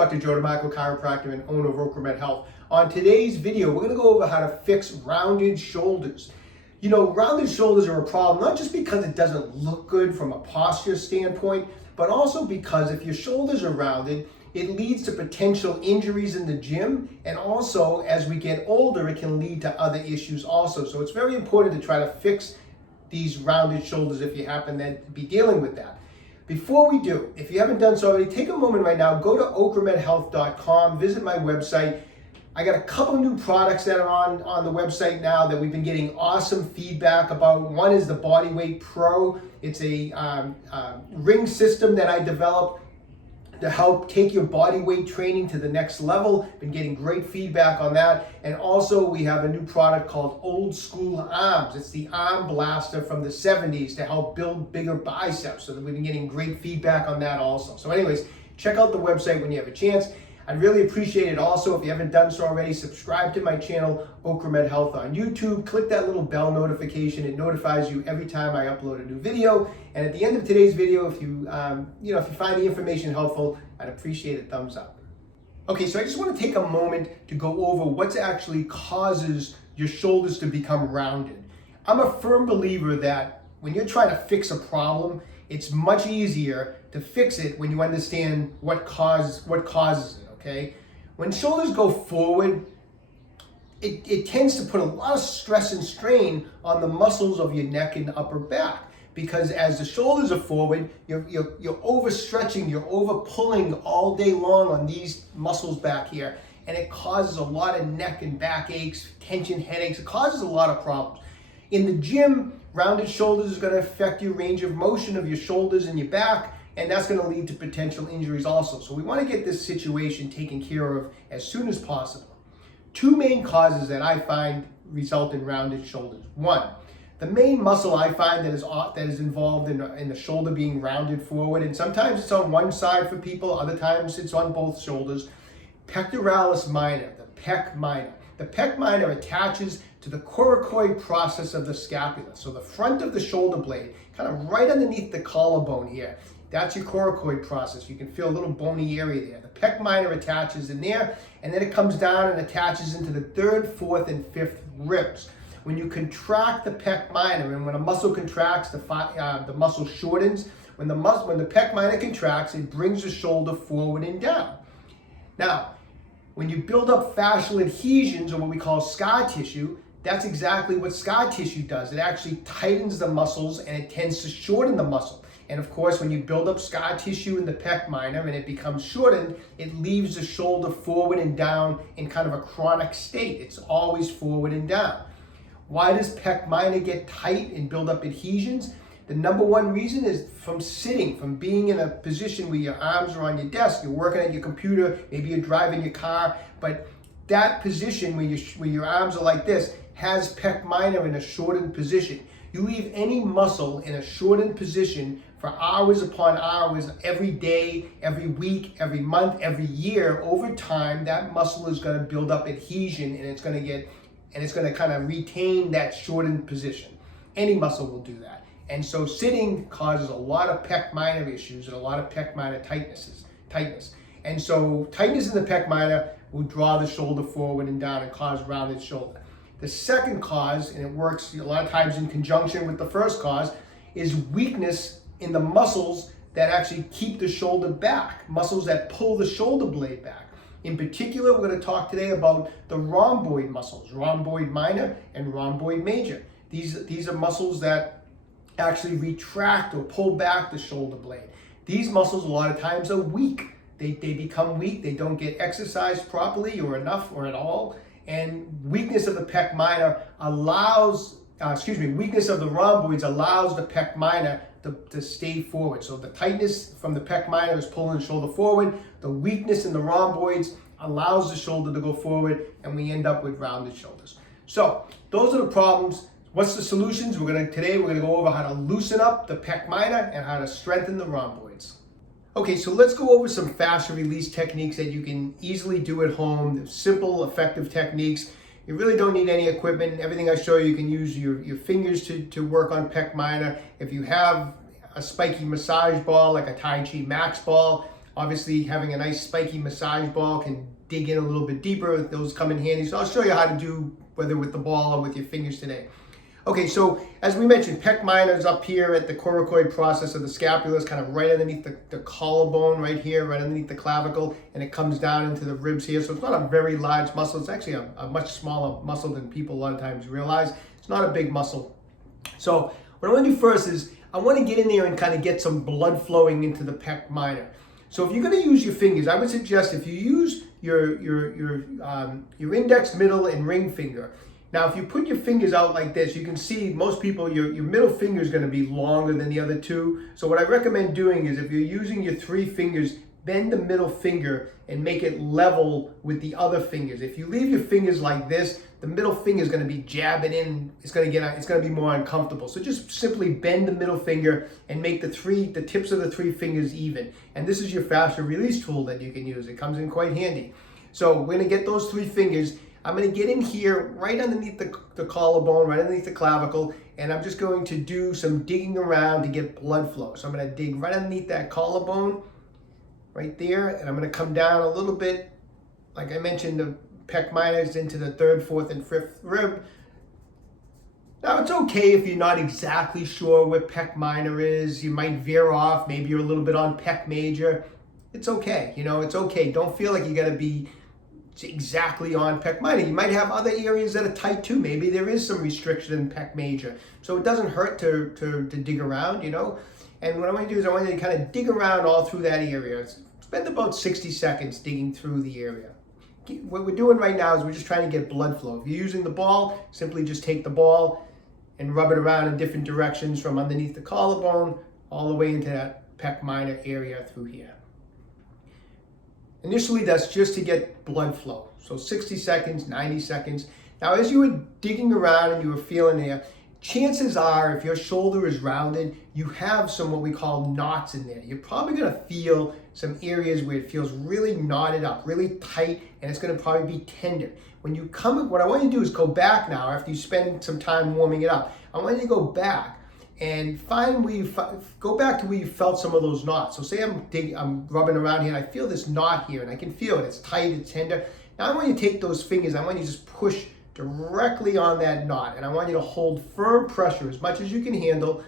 Dr. Joe DeMarco, chiropractor and owner of OcraMed Health. On today's video, we're going to go over how to fix rounded shoulders. You know, rounded shoulders are a problem not just because it doesn't look good from a posture standpoint, but also because if your shoulders are rounded, it leads to potential injuries in the gym, and also as we get older, it can lead to other issues also. So it's very important to try to fix these rounded shoulders if you happen to be dealing with that. Before we do, if you haven't done so already, take a moment right now, go to OcraMedHealth.com, visit my website. I got a couple new products that are on the website now that we've been getting awesome feedback about. One is the Bodyweight Pro. It's a ring system that I developed to help take your body weight training to the next level. Been getting great feedback on that. And also we have a new product called Old School Arms. It's the arm blaster from the 70s to help build bigger biceps. So that we've been getting great feedback on that also. So anyways, check out the website when you have a chance. I'd really appreciate it also if you haven't done so already, subscribe to my channel, OcraMed Health on YouTube. Click that little bell notification. It notifies you every time I upload a new video. And at the end of today's video, if you find the information helpful, I'd appreciate a thumbs up. Okay, so I just want to take a moment to go over what actually causes your shoulders to become rounded. I'm a firm believer that when you're trying to fix a problem, it's much easier to fix it when you understand what causes it. Okay, when shoulders go forward, it tends to put a lot of stress and strain on the muscles of your neck and upper back, because as the shoulders are forward, you're overstretching, you're over pulling all day long on these muscles back here, and it causes a lot of neck and back aches, tension, headaches. It causes a lot of problems. In the gym, rounded shoulders is going to affect your range of motion of your shoulders and your back, and that's going to lead to potential injuries also. So we want to get this situation taken care of as soon as possible. Two main causes that I find result in rounded shoulders. One, the main muscle I find that is involved in the shoulder being rounded forward, and sometimes it's on one side for people, other times it's on both shoulders. Pectoralis minor, the pec minor. The pec minor attaches to the coracoid process of the scapula. So the front of the shoulder blade, kind of right underneath the collarbone here. That's your coracoid process. You can feel a little bony area there. The pec minor attaches in there, and then it comes down and attaches into the third, fourth, and fifth ribs. When you contract the pec minor, and when a muscle contracts, the muscle shortens. When the pec minor contracts, it brings the shoulder forward and down. Now, when you build up fascial adhesions, or what we call scar tissue, that's exactly what scar tissue does. It actually tightens the muscles and it tends to shorten the muscle. And of course, when you build up scar tissue in the pec minor and it becomes shortened, it leaves the shoulder forward and down in kind of a chronic state. It's always forward and down. Why does pec minor get tight and build up adhesions? The number one reason is from sitting, from being in a position where your arms are on your desk, you're working at your computer, maybe you're driving your car, but that position where your arms are like this has pec minor in a shortened position. You leave any muscle in a shortened position for hours upon hours, every day, every week, every month, every year, over time, that muscle is going to build up adhesion, and it's going to kind of retain that shortened position. Any muscle will do that. And so sitting causes a lot of pec minor issues and a lot of pec minor tightness. And so tightness in the pec minor will draw the shoulder forward and down and cause rounded shoulder. The second cause, and it works a lot of times in conjunction with the first cause, is weakness in the muscles that actually keep the shoulder back, muscles that pull the shoulder blade back. In particular, we're going to talk today about the rhomboid muscles, rhomboid minor and rhomboid major. These are muscles that actually retract or pull back the shoulder blade. These muscles a lot of times are weak. They become weak. They don't get exercised properly or enough or at all. And weakness of the pec minor weakness of the rhomboids allows the pec minor to stay forward. So the tightness from the pec minor is pulling the shoulder forward. The weakness in the rhomboids allows the shoulder to go forward, and we end up with rounded shoulders. So those are the problems. What's the solutions? Today we're gonna go over how to loosen up the pec minor and how to strengthen the rhomboids. Okay, so let's go over some fascia release techniques that you can easily do at home. They're simple, effective techniques. You really don't need any equipment. Everything I show you, you can use your fingers to work on pec minor. If you have a spiky massage ball like a Tai Chi Max ball, Obviously, having a nice spiky massage ball can dig in a little bit deeper. Those come in handy. So I'll show you how to do whether with the ball or with your fingers today. Okay, so as we mentioned, pec minor is up here at the coracoid process of the scapula. It's kind of right underneath the collarbone right here, right underneath the clavicle, and it comes down into the ribs here. So it's not a very large muscle. It's actually a much smaller muscle than people a lot of times realize. It's not a big muscle. So what I want to do first is I want to get in there and kind of get some blood flowing into the pec minor. So if you're going to use your fingers, I would suggest if you use your index, middle, and ring finger. Now, if you put your fingers out like this, you can see most people, your middle finger is going to be longer than the other two. So what I recommend doing is if you're using your 3 fingers, bend the middle finger and make it level with the other fingers. If you leave your fingers like this, the middle finger is going to be jabbing in. It's going to be more uncomfortable. So just simply bend the middle finger and make the tips of the 3 fingers even. And this is your fascial release tool that you can use. It comes in quite handy. So we're going to get those 3 fingers. I'm going to get in here right underneath the collarbone, right underneath the clavicle, and I'm just going to do some digging around to get blood flow. So I'm going to dig right underneath that collarbone, right there, and I'm going to come down a little bit. Like I mentioned, the pec minor is into the 3rd, 4th, and 5th rib. Now it's okay if you're not exactly sure where pec minor is. You might veer off. Maybe you're a little bit on pec major. It's okay. It's okay. Don't feel like you got to be exactly on pec minor. You might have other areas that are tight too. Maybe there is some restriction in pec major. So it doesn't hurt to dig around, And what I want to do is I want you to kind of dig around all through that area. Spend about 60 seconds digging through the area. What we're doing right now is we're just trying to get blood flow. If you're using the ball, simply just take the ball and rub it around in different directions from underneath the collarbone all the way into that pec minor area through here. Initially, that's just to get blood flow. So 60 seconds, 90 seconds. Now, as you were digging around and you were feeling there, chances are if your shoulder is rounded, you have some what we call knots in there. You're probably going to feel some areas where it feels really knotted up, really tight, and it's going to probably be tender. When you what I want you to do is go back now after you spend some time warming it up. I want you to go back and find where go back to where you felt some of those knots. So say I'm rubbing around here and I feel this knot here and I can feel it. It's tight, it's tender. Now I want you to take those fingers, I want you to just push directly on that knot, and I want you to hold firm pressure as much as you can handle.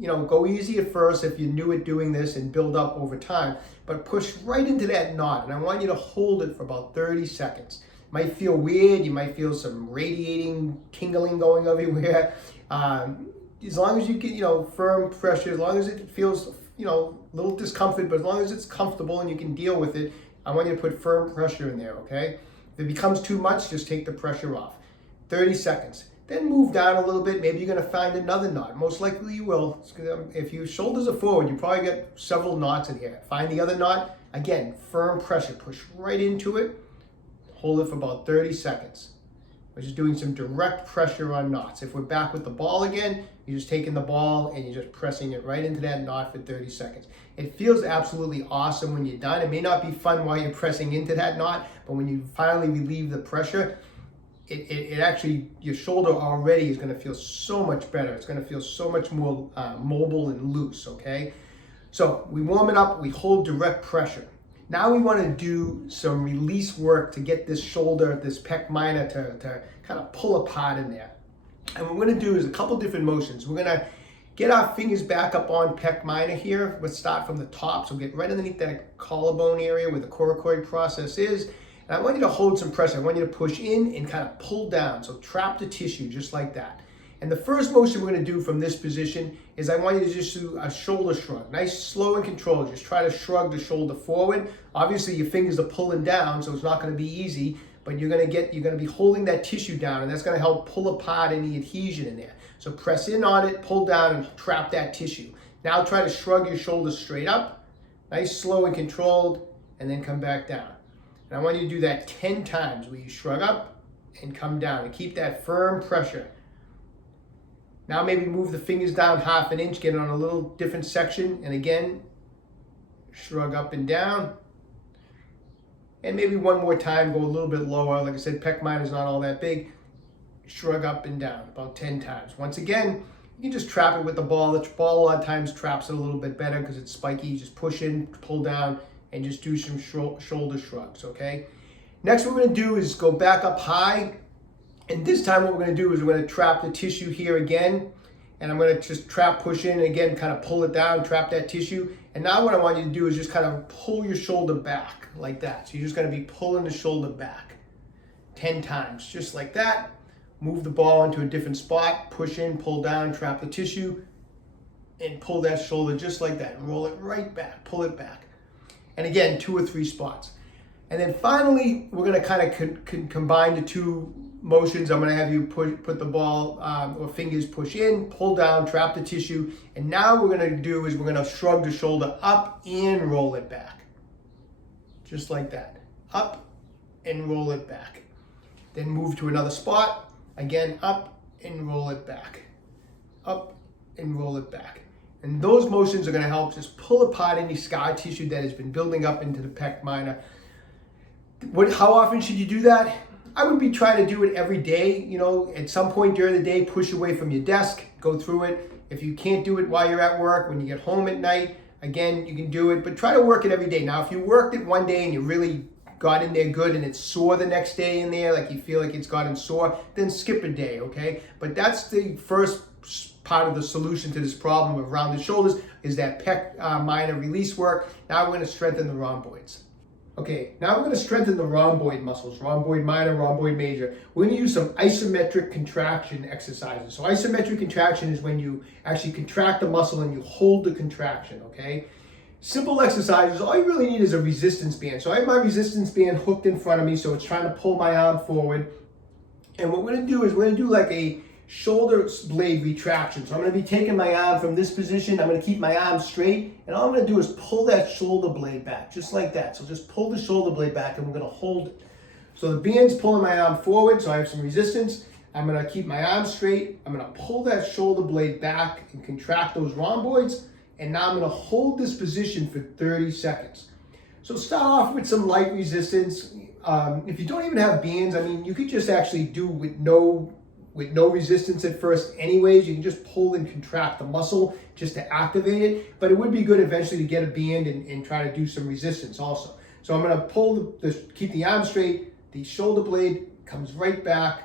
Go easy at first if you're new at doing this and build up over time, but push right into that knot, and I want you to hold it for about 30 seconds. It might feel weird, you might feel some radiating, tingling going everywhere. As long as you get, firm pressure, as long as it feels, a little discomfort, but as long as it's comfortable and you can deal with it, I want you to put firm pressure in there, okay? If it becomes too much, just take the pressure off. 30 seconds. Then move down a little bit. Maybe you're going to find another knot. Most likely you will. If your shoulders are forward, you probably get several knots in here. Find the other knot. Again, firm pressure. Push right into it. Hold it for about 30 seconds. We're just doing some direct pressure on knots. If we're back with the ball again, you're just taking the ball and you're just pressing it right into that knot for 30 seconds. It feels absolutely awesome when you're done. It may not be fun while you're pressing into that knot, but when you finally relieve the pressure, it actually, your shoulder already is going to feel so much better. It's going to feel so much more mobile and loose, okay? So we warm it up, we hold direct pressure. Now we want to do some release work to get this shoulder, this pec minor to kind of pull apart in there. And what we're going to do is a couple different motions. We're going to get our fingers back up on pec minor here. Let's start from the top. So get right underneath that collarbone area where the coracoid process is. And I want you to hold some pressure. I want you to push in and kind of pull down. So trap the tissue just like that. And the first motion we're going to do from this position is I want you to just do a shoulder shrug. Nice, slow and controlled. Just try to shrug the shoulder forward. Obviously, your fingers are pulling down, so it's not going to be easy. But you're going to be holding that tissue down, and that's going to help pull apart any adhesion in there. So press in on it, pull down, and trap that tissue. Now try to shrug your shoulders straight up. Nice, slow and controlled, and then come back down. And I want you to do that 10 times where you shrug up and come down and keep that firm pressure. Now maybe move the fingers down half an inch, get it on a little different section, and again, shrug up and down. And maybe one more time, go a little bit lower. Like I said, pec minor is not all that big. Shrug up and down about 10 times. Once again, you can just trap it with the ball. The ball a lot of times traps it a little bit better because it's spiky. You just push in, pull down, and just do some shoulder shrugs, okay? Next, what we're gonna do is go back up high, and this time what we're gonna do is we're gonna trap the tissue here again, and I'm gonna just push in, and again, kind of pull it down, trap that tissue. And now what I want you to do is just kind of pull your shoulder back like that. So you're just gonna be pulling the shoulder back 10 times, just like that. Move the ball into a different spot, push in, pull down, trap the tissue, and pull that shoulder just like that. And roll it right back, pull it back. And again, 2 or 3 spots. And then finally, we're gonna kind of combine the 2 motions. I'm gonna have you put the ball or fingers push in, pull down, trap the tissue. And now what we're gonna do is we're gonna shrug the shoulder up and roll it back. Just like that. Up and roll it back. Then move to another spot. Again, up and roll it back. Up and roll it back. And those motions are gonna help just pull apart any scar tissue that has been building up into the pec minor. How often should you do that? I would be trying to do it every day. You know, at some point during the day, push away from your desk, go through it. If you can't do it while you're at work, when you get home at night, again, you can do it, but try to work it every day. Now, if you worked it one day and you really got in there good and it's sore the next day in there, like you feel like it's gotten sore, then skip a day, okay? But that's the first part of the solution to this problem of rounded shoulders, is that pec minor release work. Now we're gonna strengthen the rhomboids. Okay, now we're going to strengthen the rhomboid muscles, rhomboid minor, rhomboid major. We're going to use some isometric contraction exercises. So isometric contraction is when you actually contract the muscle and you hold the contraction, okay? Simple exercises, all you really need is a resistance band. So I have my resistance band hooked in front of me, so it's trying to pull my arm forward. And what we're going to do is we're going to do like a shoulder blade retraction. So I'm going to be taking my arm from this position. I'm going to keep my arm straight, and all I'm going to do is pull that shoulder blade back, just like that. So just pull the shoulder blade back, and we're going to hold it. So the band's pulling my arm forward, so I have some resistance. I'm going to keep my arm straight. I'm going to pull that shoulder blade back and contract those rhomboids, and now I'm going to hold this position for 30 seconds. So start off with some light resistance. If you don't even have bands, I mean, you could just actually do with no resistance at first anyways. You can just pull and contract the muscle just to activate it, but it would be good eventually to get a band and try to do some resistance also. So I'm going to pull keep the arm straight, the shoulder blade comes right back,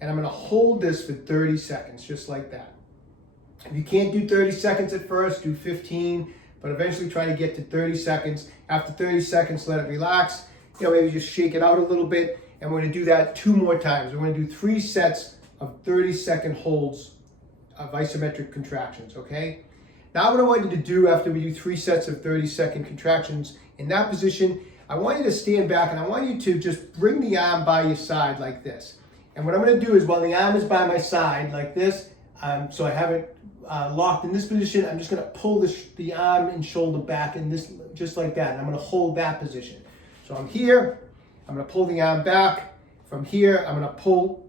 and I'm going to hold this for 30 seconds, just like that. If you can't do 30 seconds at first, do 15, but eventually try to get to 30 seconds. After 30 seconds, let it relax. You know, maybe just shake it out a little bit, and we're going to do that 2 more times. We're going to do 3 sets of 30-second holds of isometric contractions, okay? Now what I want you to do after we do 3 sets of 30-second contractions in that position, I want you to stand back and I want you to just bring the arm by your side like this. And what I'm going to do is, while the arm is by my side like this, so I have it locked in this position, I'm just going to pull the arm and shoulder back in this, just like that. And I'm going to hold that position. So I'm here, I'm going to pull the arm back. From here, I'm going to pull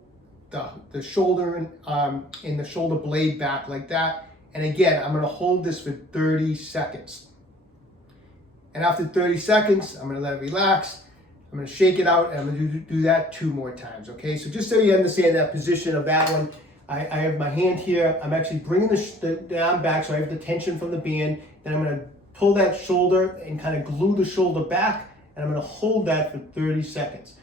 the shoulder and the shoulder blade back like that. And again, I'm going to hold this for 30 seconds. And after 30 seconds, I'm going to let it relax. I'm going to shake it out, and I'm going to do that 2 more times, okay? So just so you understand that position of that one, I have my hand here. I'm actually bringing the arm back, so I have the tension from the band. Then I'm going to pull that shoulder and kind of glue the shoulder back, and I'm going to hold that for 30 seconds.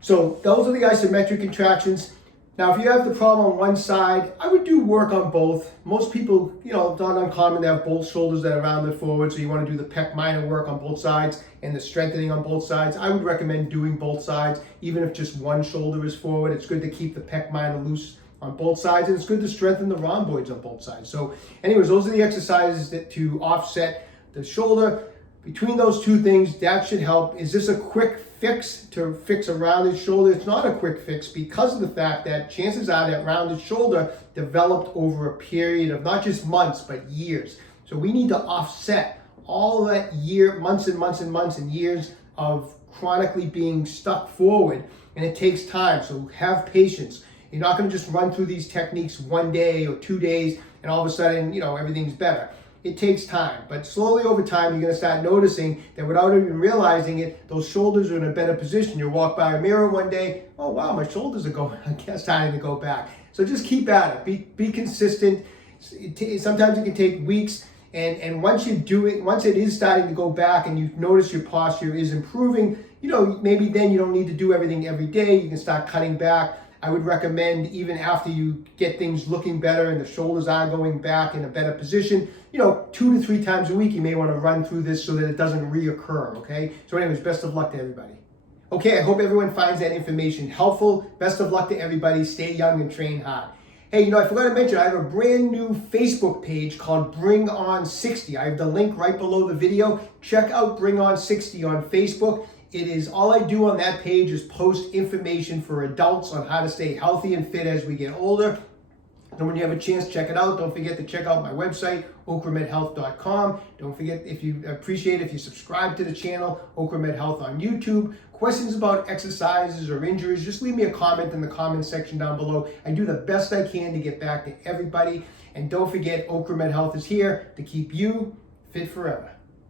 So those are the isometric contractions. Now, if you have the problem on one side, I would do work on both. Most people, you know, it's not uncommon to have both shoulders that are rounded forward, so you want to do the pec minor work on both sides and the strengthening on both sides. I would recommend doing both sides, even if just one shoulder is forward. It's good to keep the pec minor loose on both sides, and it's good to strengthen the rhomboids on both sides. So anyways, those are the exercises to offset the shoulder. Between those 2 things, that should help. Is this a quick fix to fix a rounded shoulder? It's not a quick fix, because of the fact that chances are that rounded shoulder developed over a period of not just months, but years. So we need to offset all that months and months and months and years of chronically being stuck forward, and it takes time. So have patience. You're not going to just run through these techniques 1 day or 2 days and all of a sudden, you know, everything's better. It takes time, but slowly over time, you're going to start noticing that without even realizing it, those shoulders are in a better position. You walk by a mirror one day, oh wow, my shoulders are starting to go back. So just keep at it. Be consistent. Sometimes it can take weeks. And once you do it, once it is starting to go back and you notice your posture is improving, maybe then you don't need to do everything every day. You can start cutting back. I would recommend, even after you get things looking better and the shoulders are going back in a better position, 2 to 3 times a week, you may want to run through this so that it doesn't reoccur, okay? So anyways, best of luck to everybody. Okay, I hope everyone finds that information helpful. Best of luck to everybody. Stay young and train hard. Hey, I forgot to mention, I have a brand new Facebook page called Bring On 60. I have the link right below the video. Check out Bring On 60 on Facebook. It is all I do on that page is post information for adults on how to stay healthy and fit as we get older. And when you have a chance, check it out. Don't forget to check out my website, OcraMedHealth.com. Don't forget, if you appreciate if you subscribe to the channel, OcraMed Health on YouTube. Questions about exercises or injuries, just leave me a comment in the comment section down below. I do the best I can to get back to everybody. And don't forget, OcraMed Health is here to keep you fit forever.